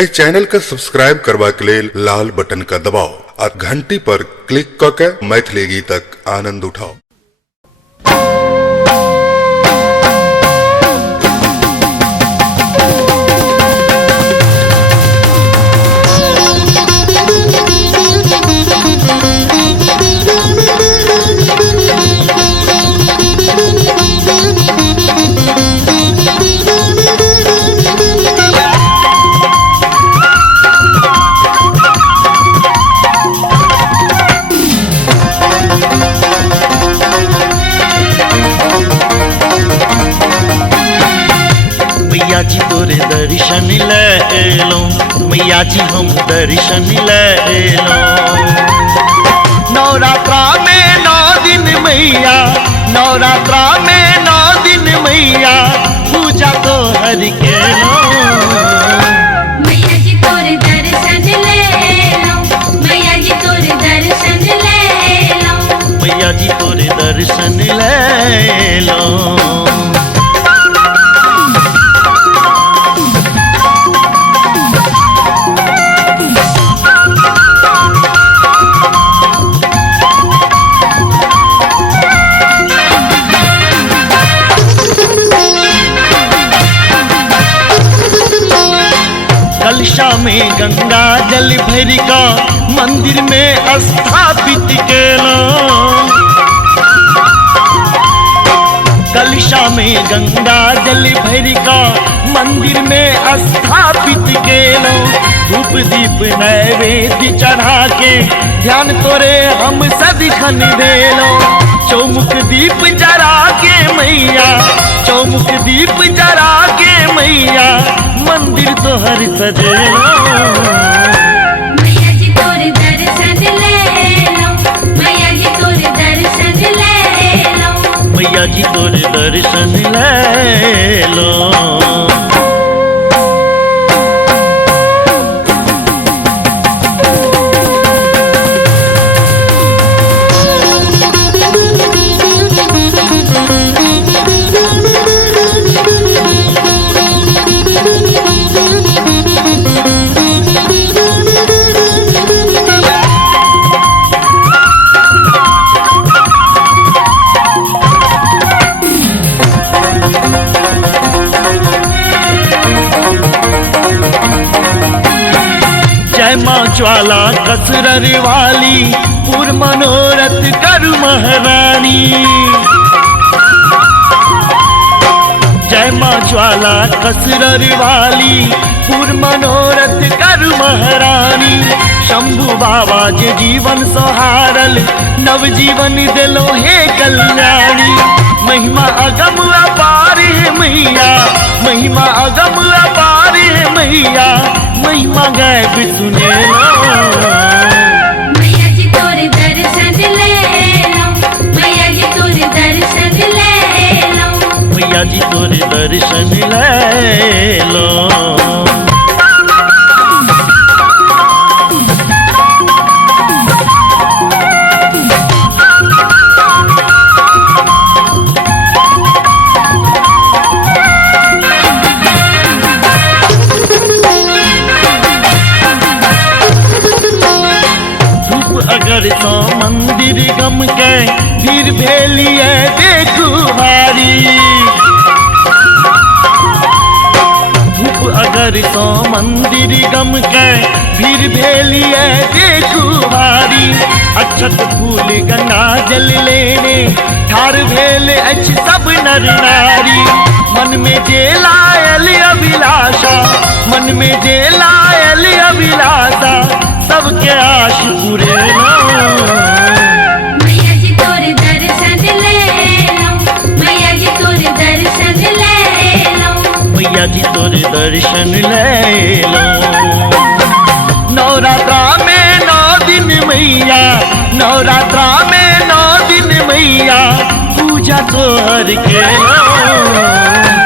ए channel का subscribe करवा के लेल लाल बटन का दबाओ और घंटी पर क्लिक करके मैथिली गीतक आनंद उठाओ। मैया जी तोरे दर्शन ले एलो, मैया जी हम दर्शन ले एलो। नवरात्रा में 9 दिन मैया, नवरात्रा में 9 दिन मैया पूजा तो हर के लो। मैया जी तोरे दर्शन ले एलो, मैया जी तोरे दर्शन ले एलो, मैया जी तोरे दर्शन ले एलो। कलशा में गंगा जल भर का मंदिर में स्थापित केलो। कलशा में गंगा जल भर का मंदिर में स्थापित केलो। धूप दीप नैवेद्य चढ़ा के ध्यान तोरे हम सदिखन देलो। चौमुख दीप जरा के मैया, चौमुख दीप जरा के मैया मंदिर तो हर सजेलो। मैया जी तोरे दर्शन ले एलो, मैया जी तोरे दर्शन ले एलो, मैया जी तोरे दर्शन ले लो। जय माँ ज्वाला कसरर वाली पूर मनोरथ कर महारानी। जय माँ ज्वाला कसरर वाली पूर मनोरथ कर महारानी। शंभु बाबा जे जीवन सहारल नव जीवन दिलो हे कल्याणी। महिमा अगम अपार है मैया, महिमा अगम अपार है मैया, महिमा गायब सुने लो। मैया जी तोरे दर्शन ले एलो, मैया जी तोरे दर्शन ले एलो, मैया जी तोरे दर्शन ले लो। अगर तो मंदिर गम के फिर भेलिए देखू भारी। धूप अगर तो मंदिर गम के फिर भेलिए देखू भारी। अक्षत फूल गंगा जल लेने ठार भेल अछि सब नर नारी। मन में जे लायल अभिलाषा, मन में जे लायल अभिलाषा सबके आश पूरे लो। मैया जी तोरे दर्शन ले एलो, मैया जी तोरे दर्शन ले एलो, मैया जी तोरे दर्शन ले लो। नवरात्रा में 9 दिन मैया, नवरात्रा में 9 दिन मैया पूजा तो हर के लो।